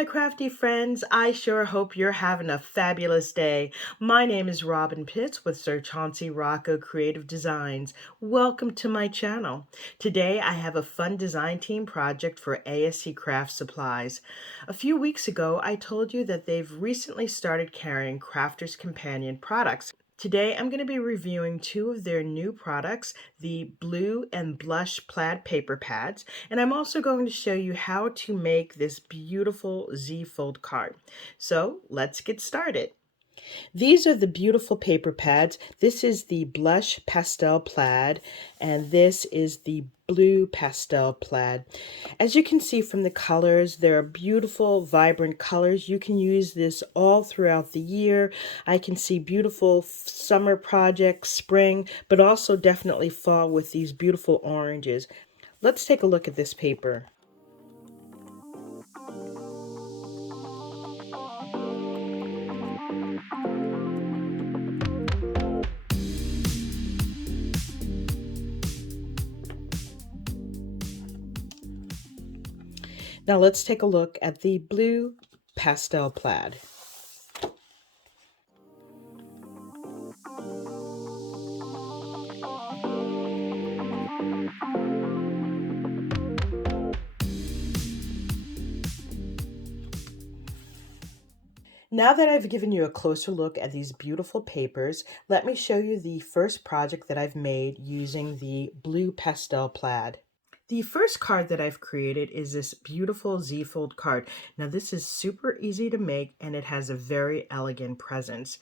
my crafty friends. I sure hope you're having a fabulous day. My name is Robyn Pitts with Sir Chauncey Rocco Creative Designs. Welcome to my channel. Today I have a fun design team project for ASC Craft Supplies. A few weeks ago I told you that they've recently started carrying Crafter's Companion products. Today I'm going to be reviewing two of their new products, the blue and blush plaid paper pads, and I'm also going to show you how to make this beautiful Z-fold card. So let's get started. These are the beautiful paper pads. This is the blush pastel plaid, and this is the blue pastel plaid. As you can see from the colors, they're beautiful, vibrant colors. You can use this all throughout the year. I can see beautiful summer projects, spring, but also definitely fall with these beautiful oranges. Let's take a look at this paper. Now let's take a look at the blue pastel plaid. Now that I've given you a closer look at these beautiful papers, let me show you the first project that I've made using the blue pastel plaid. The first card that I've created is this beautiful Z-fold card. Now this is super easy to make and it has a very elegant presence.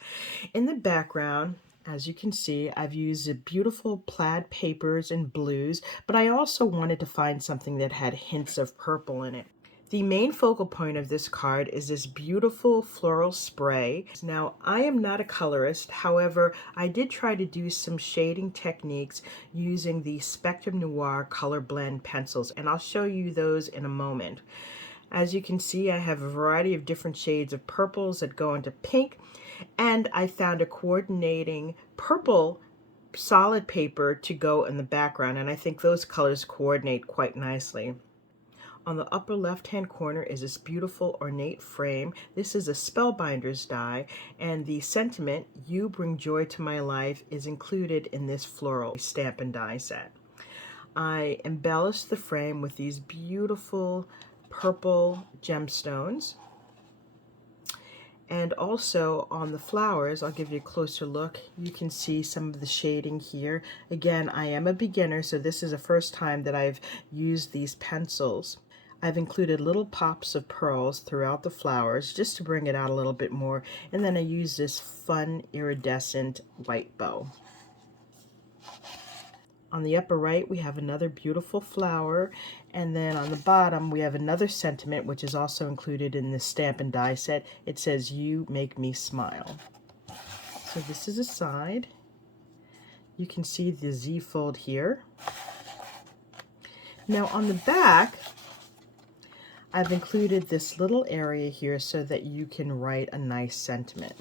In the background, as you can see, I've used the beautiful plaid papers and blues, but I also wanted to find something that had hints of purple in it. The main focal point of this card is this beautiful floral spray. Now, I am not a colorist, however, I did try to do some shading techniques using the Spectrum Noir color blend pencils, and I'll show you those in a moment. As you can see, I have a variety of different shades of purples that go into pink, and I found a coordinating purple solid paper to go in the background, and I think those colors coordinate quite nicely. On the upper left-hand corner is this beautiful ornate frame. This is a Spellbinder's die, and the sentiment, "You bring joy to my life," is included in this floral stamp and die set. I embellished the frame with these beautiful purple gemstones. And also on the flowers, I'll give you a closer look. You can see some of the shading here. Again, I am a beginner, so this is the first time that I've used these pencils. I've included little pops of pearls throughout the flowers just to bring it out a little bit more. And then I use this fun iridescent white bow. On the upper right, we have another beautiful flower, and then on the bottom, we have another sentiment, which is also included in this stamp and die set. It says, "You make me smile." So this is a side. You can see the Z-fold here. Now on the back, I've included this little area here so that you can write a nice sentiment.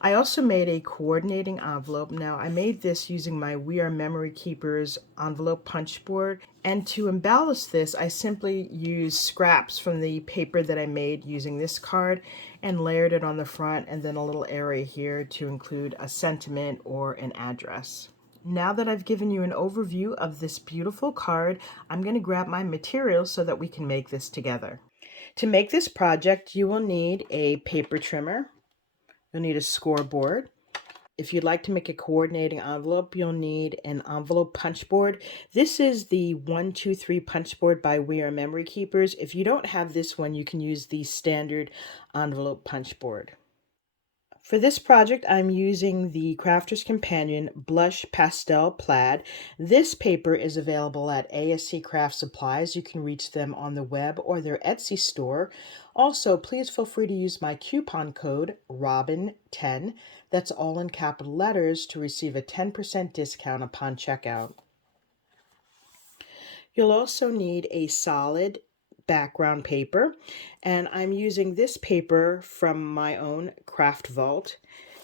I also made a coordinating envelope. Now I made this using my We Are Memory Keepers envelope punch board, and to embellish this I simply used scraps from the paper that I made using this card and layered it on the front, and then a little area here to include a sentiment or an address. Now that I've given you an overview of this beautiful card, I'm going to grab my materials so that we can make this together. To make this project, you will need a paper trimmer. You'll need a scoreboard. If you'd like to make a coordinating envelope, you'll need an envelope punch board. This is the 123 punch board by We Are Memory Keepers. If you don't have this one, you can use the standard envelope punch board. For this project, I'm using the Crafter's Companion Blush Pastel Plaid. This paper is available at ASC Craft Supplies. You can reach them on the web or their Etsy store. Also, please feel free to use my coupon code ROBYN10, that's all in capital letters, to receive a 10% discount upon checkout. You'll also need a solid background paper, and I'm using this paper from my own Craft Vault.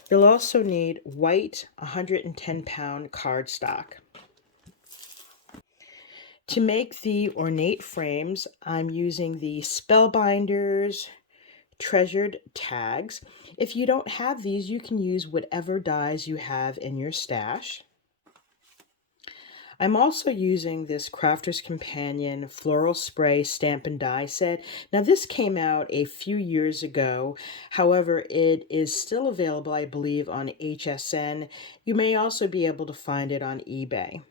You'll also need white 110-pound cardstock. To make the ornate frames, I'm using the Spellbinders treasured tags. If you don't have these, you can use whatever dies you have in your stash. I'm also using this Crafter's Companion floral spray stamp and die set. Now this came out a few years ago. However, it is still available, I believe, on HSN. You may also be able to find it on eBay.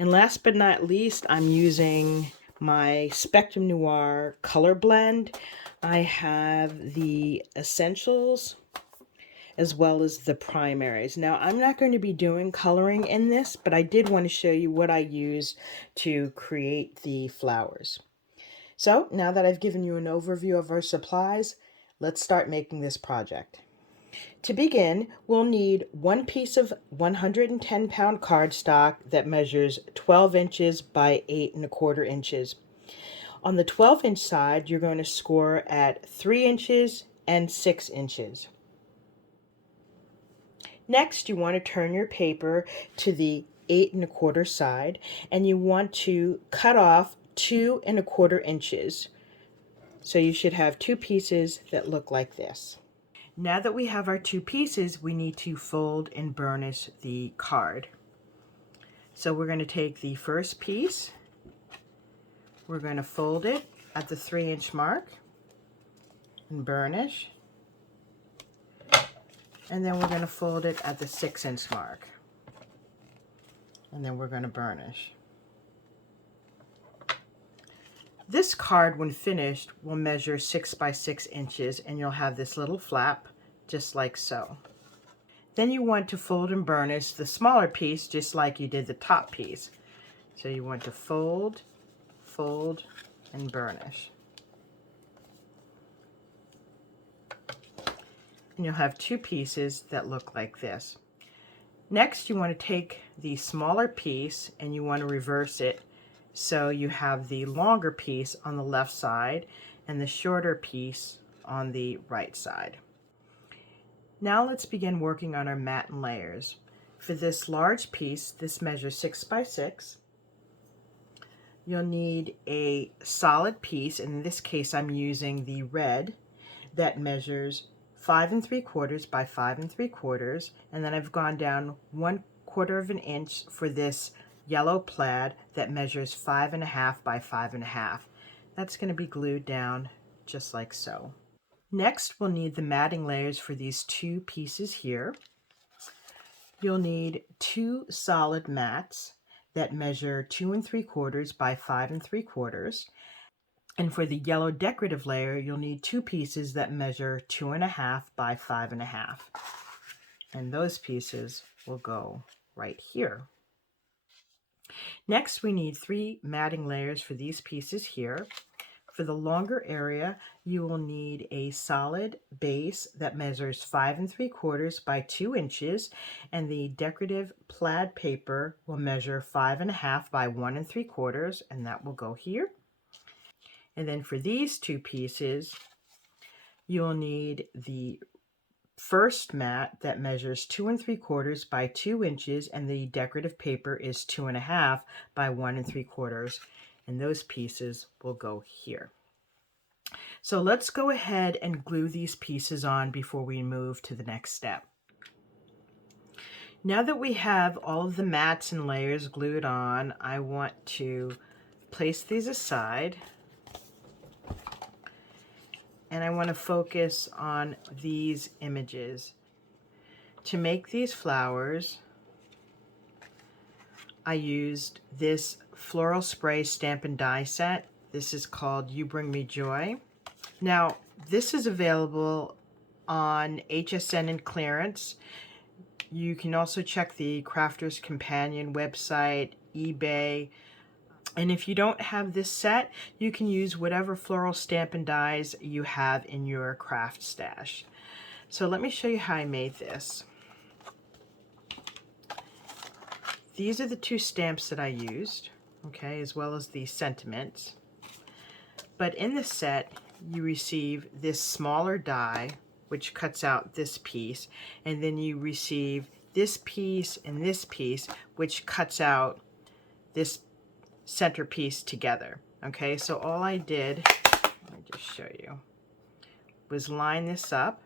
And last but not least, I'm using my Spectrum Noir color blend. I have the essentials as well as the primaries. Now, I'm not going to be doing coloring in this, but I did want to show you what I use to create the flowers. So now that I've given you an overview of our supplies, let's start making this project. To begin, we'll need one piece of 110-pound cardstock that measures 12 inches by 8¼ inches. On the 12-inch side, you're going to score at 3 inches and 6 inches. Next, you want to turn your paper to the 8¼ side, and you want to cut off 2¼ inches. So you should have two pieces that look like this. Now that we have our two pieces, we need to fold and burnish the card. So we're going to take the first piece, we're going to fold it at the 3-inch mark and burnish. And then we're going to fold it at the 6-inch mark. And then we're going to burnish. This card, when finished, will measure 6 by 6 inches, and you'll have this little flap, just like so. Then you want to fold and burnish the smaller piece, just like you did the top piece. So you want to fold, fold, and burnish. And you'll have two pieces that look like this. Next, you want to take the smaller piece and you want to reverse it so you have the longer piece on the left side and the shorter piece on the right side. Now let's begin working on our mat and layers. For this large piece, this measures 6 by 6. You'll need a solid piece, and in this case I'm using the red, that measures 5 3/4 by 5 3/4, and then I've gone down 1/4 inch for this yellow plaid that measures 5 1/2 by 5 1/2. That's going to be glued down just like so. Next, we'll need the matting layers for these two pieces here. You'll need two solid mats that measure 2 3/4 by 5 3/4. And for the yellow decorative layer, you'll need two pieces that measure 2 1/2 by 5 1/2. And those pieces will go right here. Next, we need 3 matting layers for these pieces here. For the longer area, you will need a solid base that measures 5 3/4 by 2 inches, and the decorative plaid paper will measure 5 1/2 by 1 3/4, and that will go here. And then for these two pieces, you'll need the first mat that measures 2 3/4 by 2 inches, and the decorative paper is 2 1/2 by 1 3/4, and those pieces will go here. So let's go ahead and glue these pieces on before we move to the next step. Now that we have all of the mats and layers glued on, I want to place these aside. And I want to focus on these images. To make these flowers, I used this floral spray stamp and die set. This is called You Bring Me Joy. Now, this is available on HSN and clearance. You can also check the Crafter's Companion website, eBay. And if you don't have this set, you can use whatever floral stamp and dies you have in your craft stash. So let me show you how I made this. These are the two stamps that I used, okay, as well as the sentiments. But in the set, you receive this smaller die, which cuts out this piece, and then you receive this piece and this piece, which cuts out this centerpiece together. Okay, so all I did, let me just show you, was line this up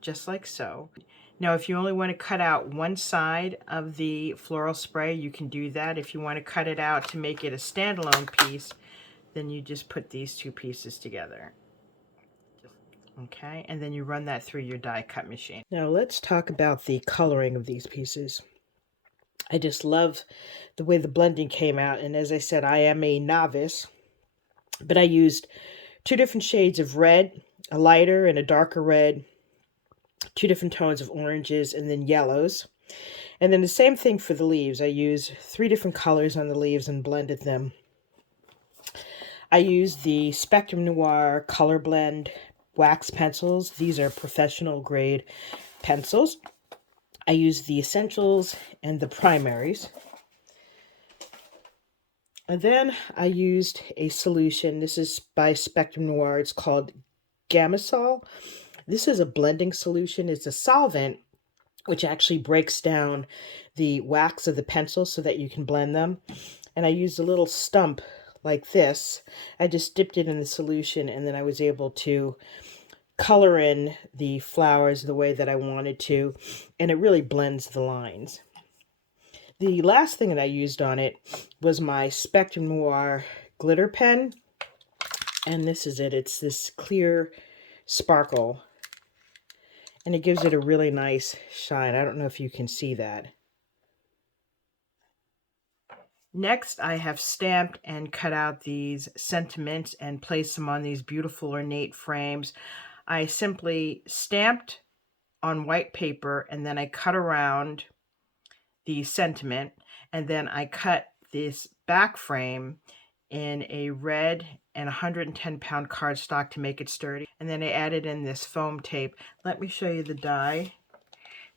just like so. Now, if you only want to cut out one side of the floral spray, you can do that. If you want to cut it out to make it a standalone piece, then you just put these two pieces together. Okay, and then you run that through your die cut machine. Now let's talk about the coloring of these pieces. I just love the way the blending came out, and as I said, I am a novice, but I used 2 different shades of red, a lighter and a darker red, 2 different tones of oranges, and then yellows. And then the same thing for the leaves. I used 3 different colors on the leaves and blended them. I used the Spectrum Noir Color Blend wax pencils. These are professional grade pencils. I used the essentials and the primaries. And then I used a solution. This is by Spectrum Noir. It's called Gamasol. This is a blending solution. It's a solvent which actually breaks down the wax of the pencil so that you can blend them. And I used a little stump like this. I just dipped it in the solution, and then I was able to color in the flowers the way that I wanted to, and it really blends the lines. The last thing that I used on it was my Spectrum Noir glitter pen, and this is it. It's this clear sparkle, and it gives it a really nice shine. I don't know if you can see that. Next, I have stamped and cut out these sentiments and placed them on these beautiful ornate frames. I simply stamped on white paper, and then I cut around the sentiment, and then I cut this back frame in a red and 110-pound cardstock to make it sturdy. And then I added in this foam tape. Let me show you the die.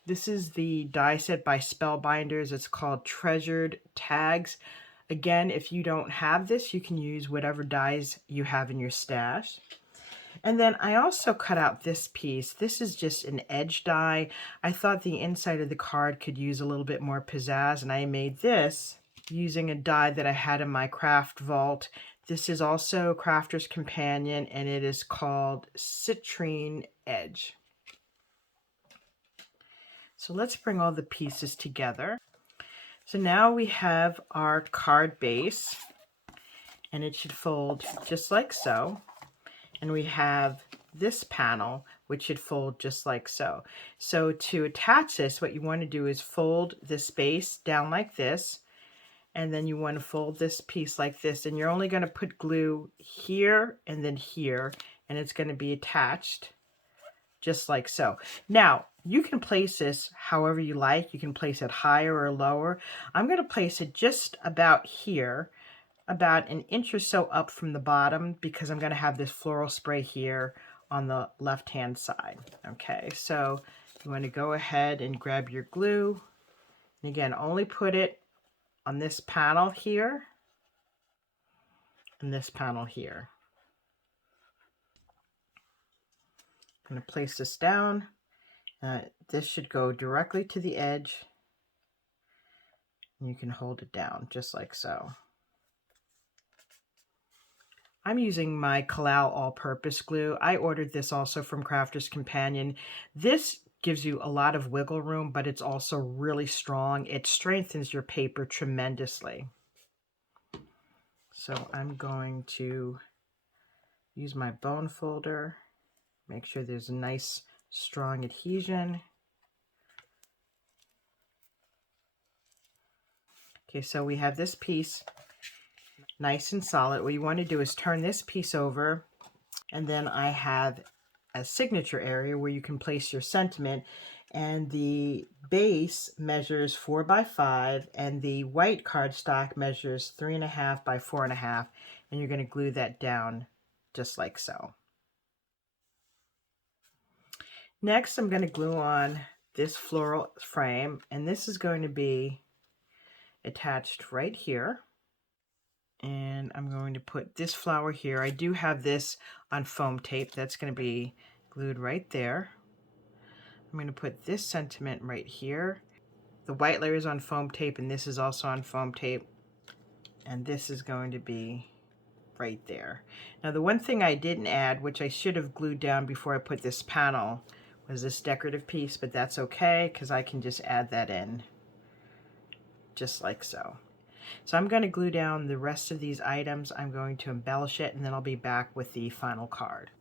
This is the die set by Spellbinders. It's called Treasured Tags. Again, if you don't have this, you can use whatever dies you have in your stash. And then I also cut out this piece. This is just an edge die. I thought the inside of the card could use a little bit more pizzazz, and I made this using a die that I had in my craft vault. This is also Crafter's Companion, and it is called Citrine Edge. So let's bring all the pieces together. So now we have our card base, and it should fold just like so. And we have this panel, which should fold just like so. So to attach this, what you want to do is fold this base down like this, and then you want to fold this piece like this, and you're only going to put glue here and then here, and it's going to be attached just like so. Now, you can place this however you like. You can place it higher or lower. I'm going to place it just about here, about an inch or so up from the bottom, because I'm going to have this floral spray here on the left-hand side. Okay, so you want to go ahead and grab your glue. And again, only put it on this panel here and this panel here. I'm going to place this down. This should go directly to the edge, and you can hold it down just like so. I'm using my Kalal all-purpose glue. I ordered this also from Crafter's Companion. This gives you a lot of wiggle room, but it's also really strong. It strengthens your paper tremendously. So I'm going to use my bone folder, make sure there's a nice strong adhesion. Okay, so we have this piece nice and solid. What you want to do is turn this piece over, and then I have a signature area where you can place your sentiment, and the base measures 4 by 5, and the white cardstock measures 3.5 by 4.5, and you're going to glue that down just like so. Next, I'm going to glue on this floral frame, and this is going to be attached right here. And I'm going to put this flower here. I do have this on foam tape. That's going to be glued right there. I'm going to put this sentiment right here. The white layer is on foam tape, and this is also on foam tape. And this is going to be right there. Now the one thing I didn't add, which I should have glued down before I put this panel, was this decorative piece, but that's okay because I can just add that in just like so. So I'm going to glue down the rest of these items. I'm going to embellish it, and then I'll be back with the final card.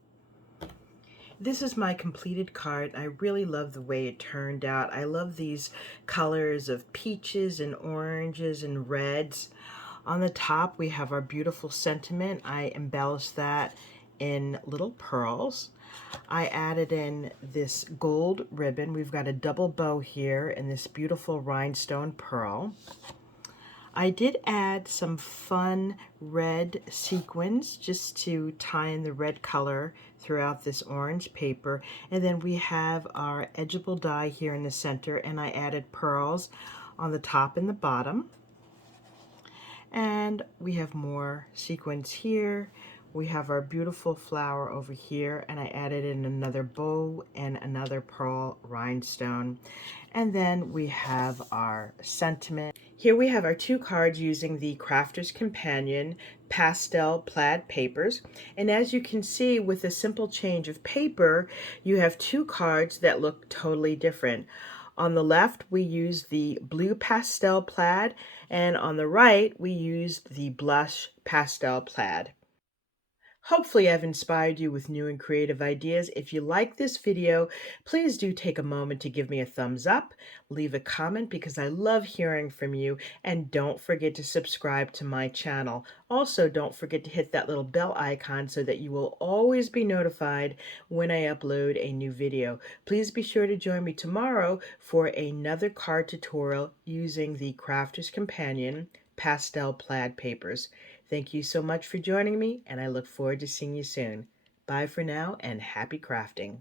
This is my completed card. I really love the way it turned out. I love these colors of peaches and oranges and reds. On the top, we have our beautiful sentiment. I embellished that in little pearls. I added in this gold ribbon. We've got a double bow here and this beautiful rhinestone pearl. I did add some fun red sequins just to tie in the red color throughout this orange paper. And then we have our edgeable die here in the center, and I added pearls on the top and the bottom. And we have more sequins here. We have our beautiful flower over here, and I added in another bow and another pearl rhinestone. And then we have our sentiment. Here we have our two cards using the Crafter's Companion Pastel Plaid papers. And as you can see, with a simple change of paper, you have two cards that look totally different. On the left, we used the blue pastel plaid, and on the right, we used the blush pastel plaid. Hopefully I've inspired you with new and creative ideas. If you like this video, please do take a moment to give me a thumbs up, leave a comment because I love hearing from you, and don't forget to subscribe to my channel. Also, don't forget to hit that little bell icon so that you will always be notified when I upload a new video. Please be sure to join me tomorrow for another card tutorial using the Crafter's Companion Pastel Plaid papers. Thank you so much for joining me, and I look forward to seeing you soon. Bye for now, and happy crafting.